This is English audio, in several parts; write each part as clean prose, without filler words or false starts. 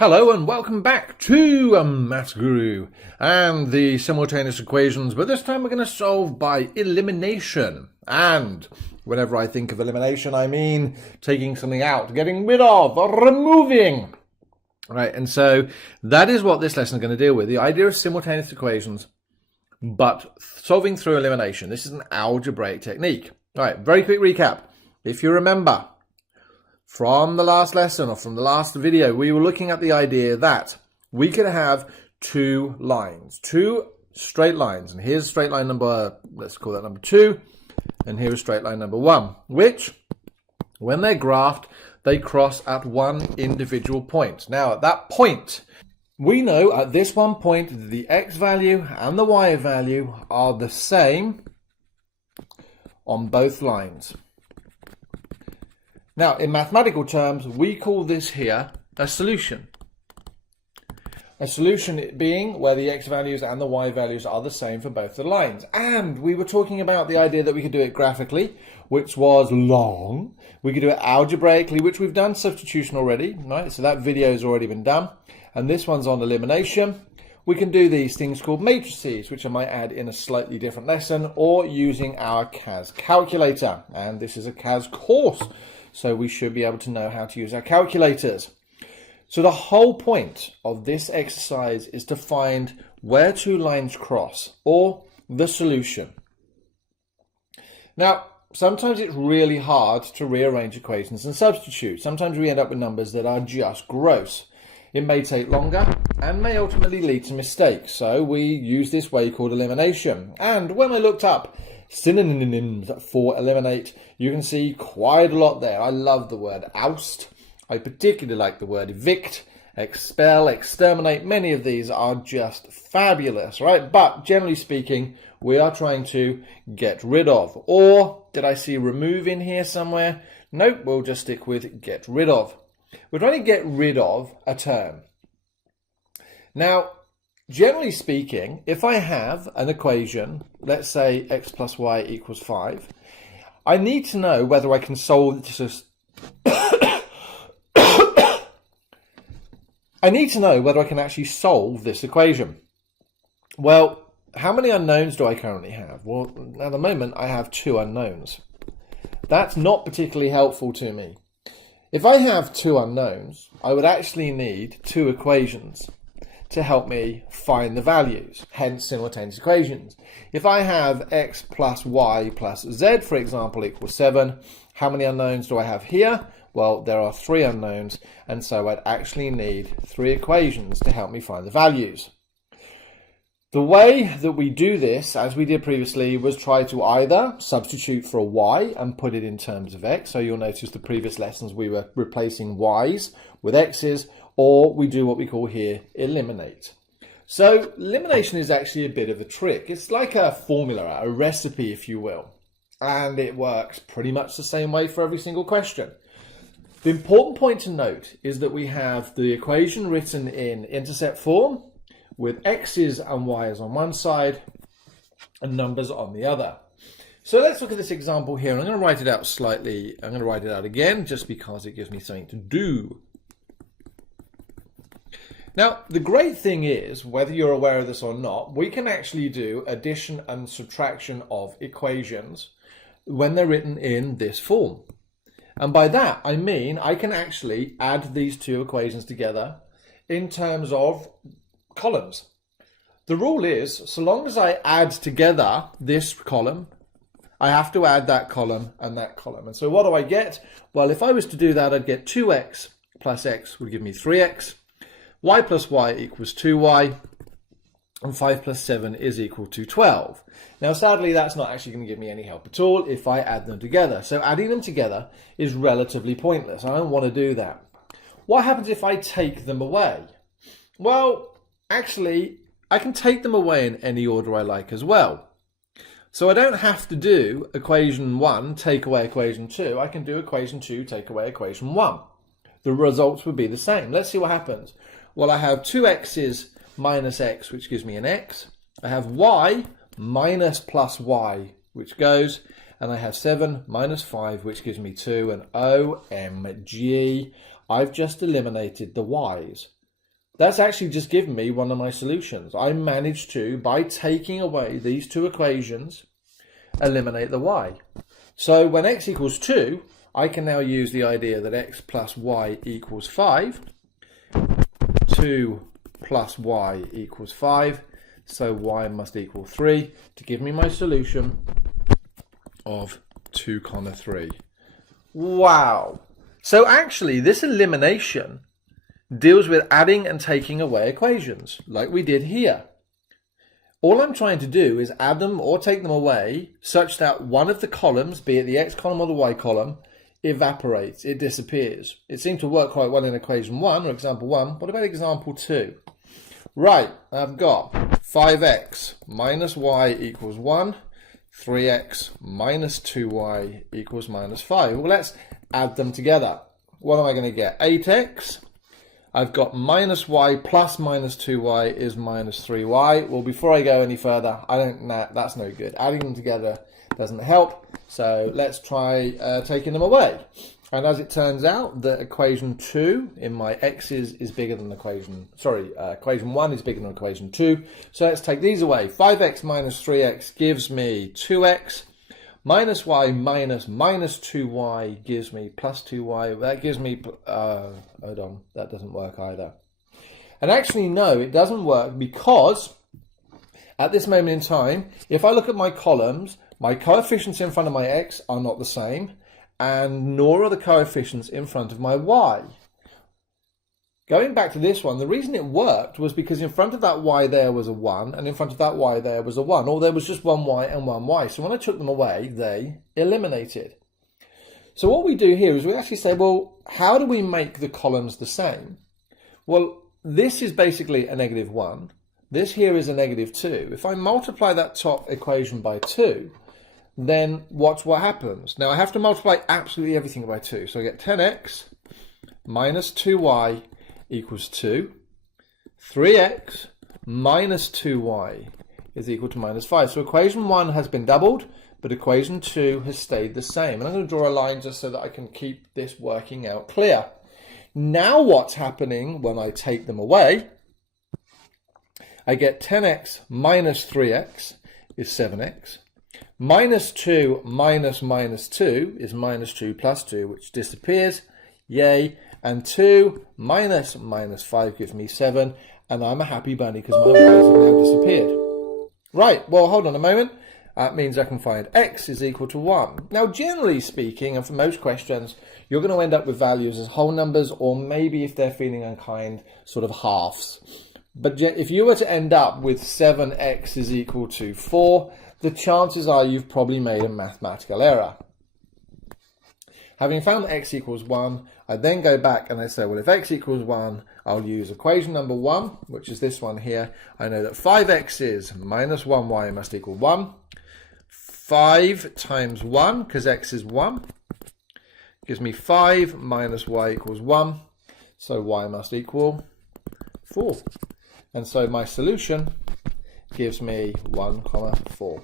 Hello and welcome back to MaffsGuru and the simultaneous equations, but this time we're going to solve by elimination. And whenever I think of elimination, I mean taking something out, getting rid of, or removing. Right, and so that is what this lesson is going to deal with, the idea of simultaneous equations, but solving through elimination. This is an algebraic technique. All right, very quick recap. If you remember, from the last lesson or from the last video, we were looking at the idea that we could have two lines, two straight lines. And here's straight line number, let's call that number 2. And here is straight line number 1, which, when they're graphed, they cross at one individual point. Now, at that point, we know at this one point that the x value and the y value are the same on both lines. Now, in mathematical terms, we call this here a solution. A solution being where the x values and the y values are the same for both the lines. And we were talking about the idea that we could do it graphically, which was long. We could do it algebraically, which we've done substitution already, right? So that video has already been done. And this one's on elimination. We can do these things called matrices, which I might add in a slightly different lesson, or using our CAS calculator. And this is a CAS course, so we should be able to know how to use our calculators. So the whole point of this exercise is to find where two lines cross, or the solution. Now, sometimes it's really hard to rearrange equations and substitute. Sometimes we end up with numbers that are just gross. It may take longer and may ultimately lead to mistakes. So we use this way called elimination. And when I looked up synonyms for eliminate, you can see quite a lot there. I love the word oust. I particularly like the word evict, expel, exterminate. Many of these are just fabulous, right? But generally speaking, we are trying to get rid of. Or did I see remove in here somewhere? Nope, we'll just stick with get rid of. We're trying to get rid of a term. Now, generally speaking, if I have an equation, let's say x plus y equals 5, I need to know whether I can solve this. I need to know whether I can actually solve this equation. Well, how many unknowns do I currently have? Well, at the moment, I have 2 unknowns. That's not particularly helpful to me. If I have 2 unknowns, I would actually need 2 equations to help me find the values, hence simultaneous equations. If I have x plus y plus z, for example, equals 7, how many unknowns do I have here? Well, there are 3 unknowns, and so I'd actually need 3 equations to help me find the values. The way that we do this, as we did previously, was try to either substitute for a y and put it in terms of x. So you'll notice the previous lessons we were replacing y's with x's, or we do what we call here eliminate. So elimination is actually a bit of a trick. It's like a formula, a recipe, if you will. And it works pretty much the same way for every single question. The important point to note is that we have the equation written in intercept form, with x's and y's on one side and numbers on the other. So let's look at this example here. I'm going to write it out slightly. I'm going to write it out again just because it gives me something to do. Now, the great thing is, whether you're aware of this or not, we can actually do addition and subtraction of equations when they're written in this form. And by that, I mean I can actually add these 2 equations together in terms of columns. The rule is, so long as I add together this column, I have to add that column and that column. And so what do I get? Well, if I was to do that, I'd get 2x plus x would give me 3x, y plus y equals 2y, and 5 plus 7 is equal to 12. Now, sadly, that's not actually going to give me any help at all if I add them together. So adding them together is relatively pointless. I don't want to do that. What happens if I take them away? Well, actually, I can take them away in any order I like as well. So I don't have to do equation 1, take away equation 2. I can do equation 2, take away equation 1. The results would be the same. Let's see what happens. Well, I have 2x's minus x, which gives me an x. I have y minus plus y, which goes. And I have 7 minus 5, which gives me 2. And OMG, I've just eliminated the y's. that's actually just given me one of my solutions. I managed to, by taking away these two equations, eliminate the y. So when x equals 2, I can now use the idea that x plus y equals 5. 2 plus y equals 5. So y must equal 3 to give me my solution of 2, 3. Wow. So actually this elimination deals with adding and taking away equations, like we did here. All I'm trying to do is add them or take them away such that one of the columns, be it the x column or the y column, evaporates, it disappears. It seemed to work quite well in equation 1, or example 1. What about example 2? Right, I've got 5x minus y equals 1, 3x minus 2y equals minus 5. Well, let's add them together. What am I going to get? 8x. I've got minus y plus minus 2y is minus 3y. Well, before I go any further, that's no good. Adding them together doesn't help. So let's try taking them away. And as it turns out, the equation 2 in my x's is bigger than equation 1 is bigger than equation 2. So let's take these away. 5x minus 3x gives me 2x. Minus y minus 2y gives me plus 2y. That gives me, hold on, that doesn't work either. And actually, no, it doesn't work because at this moment in time, if I look at my columns, my coefficients in front of my x are not the same, and nor are the coefficients in front of my y. Going back to this one, the reason it worked was because in front of that y there was a 1, and in front of that y there was a 1, or there was just one y and one y. So when I took them away, they eliminated. So what we do here is we actually say, well, how do we make the columns the same? Well, this is basically a negative 1. This here is a negative 2. If I multiply that top equation by 2, then watch what happens. Now I have to multiply absolutely everything by 2. So I get 10x minus 2y equals 2. 3x minus 2y is equal to minus 5. So equation 1 has been doubled, but equation 2 has stayed the same. And I'm going to draw a line just so that I can keep this working out clear. Now what's happening when I take them away? I get 10x minus 3x is 7x. Minus 2 minus minus 2 is minus 2 plus 2, which disappears. Yay. And 2 minus minus 5 gives me 7. And I'm a happy bunny because my y's have now disappeared. Right, well, hold on a moment. That means I can find x is equal to 1. Now, generally speaking, and for most questions, you're going to end up with values as whole numbers, or maybe if they're feeling unkind, sort of halves. But if you were to end up with 7x is equal to 4, the chances are you've probably made a mathematical error. Having found that x equals 1, I then go back and I say, well, if x equals 1, I'll use equation number 1, which is this one here. I know that 5x is minus 1y must equal 1. 5 times 1, because x is 1, gives me 5 minus y equals 1. So y must equal 4. And so my solution gives me 1, 4.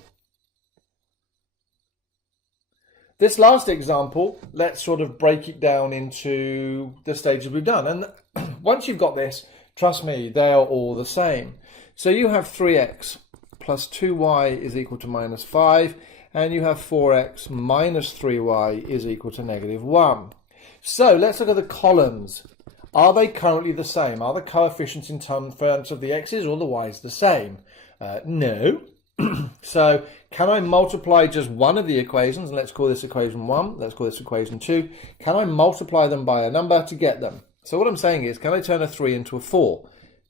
This last example, let's sort of break it down into the stages we've done. And once you've got this, trust me, they are all the same. So you have 3x plus 2y is equal to minus 5, and you have 4x minus 3y is equal to negative 1. So let's look at the columns. Are they currently the same? Are the coefficients in terms of the x's or the y's the same? No. So can I multiply just one of the equations? Let's call this equation 1. Let's call this equation 2. Can I multiply them by a number to get them? So what I'm saying is, can I turn a 3 into a 4?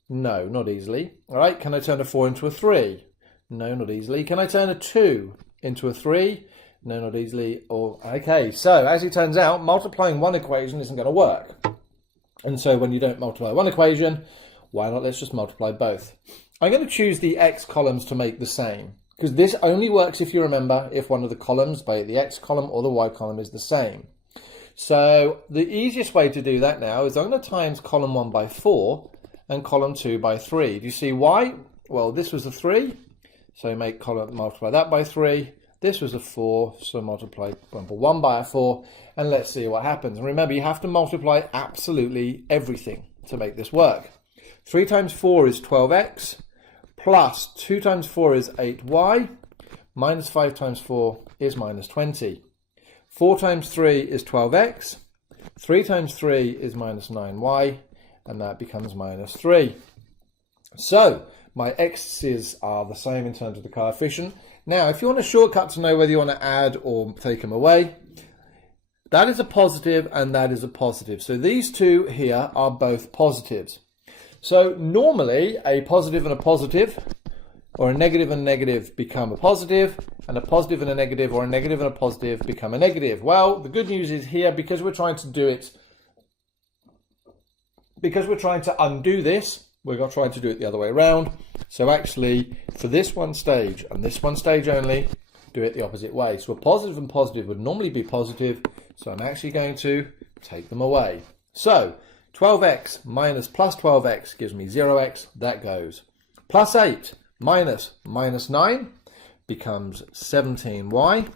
No, not easily. All right, can I turn a 4 into a 3? No, not easily. Can I turn a 2 into a 3? No, not easily. Or okay, so as it turns out, multiplying one equation isn't going to work. And so when you don't multiply one equation, why not let's just multiply both? I'm going to choose the x columns to make the same, because this only works, if you remember, if one of the columns, be it the x column or the y column, is the same. So the easiest way to do that now is I'm going to times column 1 by 4 and column 2 by 3. Do you see why? Well, this was a 3, so make multiply that by 3. This was a 4, so multiply number 1 by a 4, and let's see what happens. And remember, you have to multiply absolutely everything to make this work. 3 times 4 is 12x, plus 2 times 4 is 8y, minus 5 times 4 is minus 20. 4 times 3 is 12x, 3 times 3 is minus 9y, and that becomes minus 3. So my x's are the same in terms of the coefficient. Now, if you want a shortcut to know whether you want to add or take them away, that is a positive and that is a positive. So these two here are both positives. So normally a positive and a positive, or a negative and a negative become a positive, and a positive and a negative, or a negative and a positive become a negative. Well, the good news is here, because we're trying to do it, because we're trying to undo this, we're going to try to do it the other way around. So actually, for this one stage and this one stage only, do it the opposite way. So a positive and positive would normally be positive, so I'm actually going to take them away. So 12x minus plus 12x gives me 0x, that goes. Plus 8 minus minus 9 becomes 17y.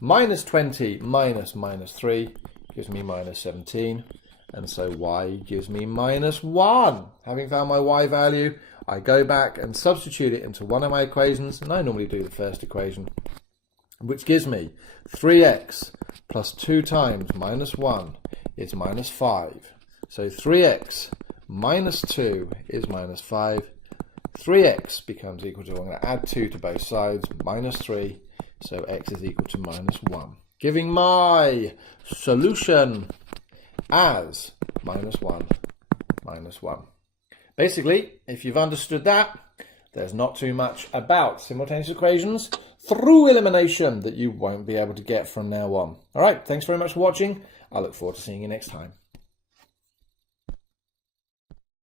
Minus 20 minus minus 3 gives me minus 17. And so y gives me minus 1. Having found my y value, I go back and substitute it into one of my equations, and I normally do the first equation, which gives me 3x plus 2 times minus 1 is minus 5. So 3x minus 2 is minus 5. 3x becomes equal to, I'm going to add 2 to both sides, minus 3. So x is equal to minus 1, giving my solution as minus 1, minus 1. Basically, if you've understood that, there's not too much about simultaneous equations through elimination that you won't be able to get from now on. All right, thanks very much for watching. I look forward to seeing you next time.